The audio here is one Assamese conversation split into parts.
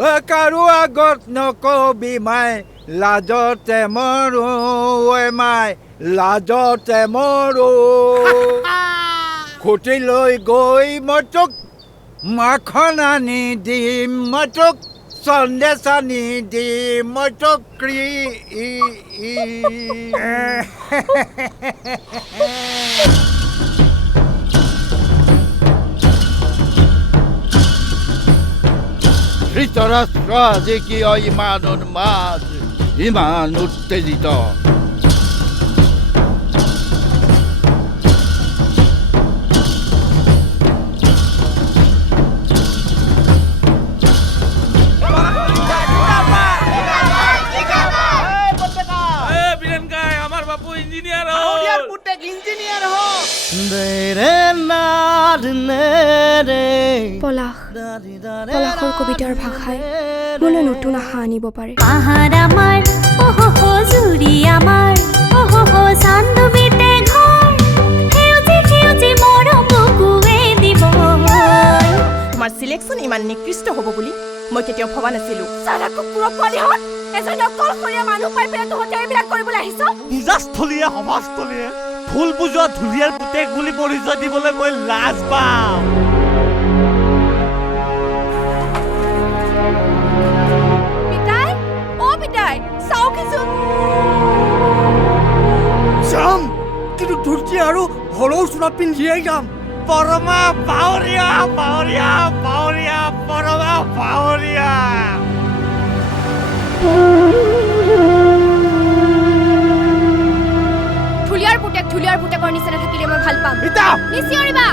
কাৰো আগত নকবি মাই লাজতে মৰো মাই লাজতে মৰো খুটি লৈ গৈ মই তোক মাখন আনি দিম মই তোক সন্দেশ আনি দিম মই তোক ধৃতৰাষ্ট্ৰ আজি কিয় ইমান উন্মাদ ইমান উত্তেজিত পলাশৰ কবিতাৰ ভাষাই মোলৈ নতুন আশা আনিব পাৰে পাহাৰ আমাৰ জুৰি আমাৰ চান্দুবিতে ঘৰ সেউজী সেউজী মৰম বুকুৱে দিব তোমাৰ সিলেকশ্যন ইমান নিকৃষ্ট হ'ব বুলি মই কেতিয়াও ভবা নাছিলো সাৰা কুকুৰৰ পোৱালিহঁত এজন অকলশৰীয়া মানুহ পাই পেলাই তহঁতে এইবিলাক কৰিবলৈ আহিছ পূজাস্থলীয়ে সভাস্থলীয়ে ফুল বুজোৱা ধুলীয়াৰ পুতেক বুলি পৰিচয় দিবলৈ মই লাজ পাওঁ যাম কিন্তু ধুৰ্তি আৰু হলৌ চোনা পিন্ধিয়েই যাম পৰমা পাৱৰীয়া পাৱৰীয়া পাৱৰীয়া পৰমা পাৱৰীয়া ধুলীয়াৰ পুতেকৰ নিচিনা থাকিলে মই ভাল পাম নিচিয়ৰিবা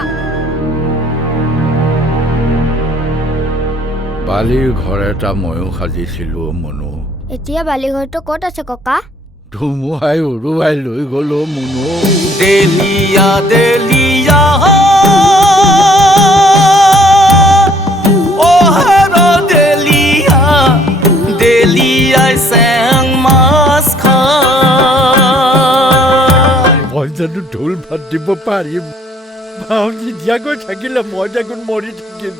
বালিৰ ঘৰ এটা ময়ো সাজিছিলো মনো এতিয়া বালিঘৰটো ক'ত আছে ককা ধুমুহাই উৰুৱাই লৈ গলো মনো দেলিয়া দেলিয়া অ হেৰ দেলিয়া দেলিয়াই চেং মাছ খাই মই জানো ঢোল ভাত দিব পাৰিম ভাও নিদিয়াকৈ থাকিলে মই দেখোন মৰি থাকিম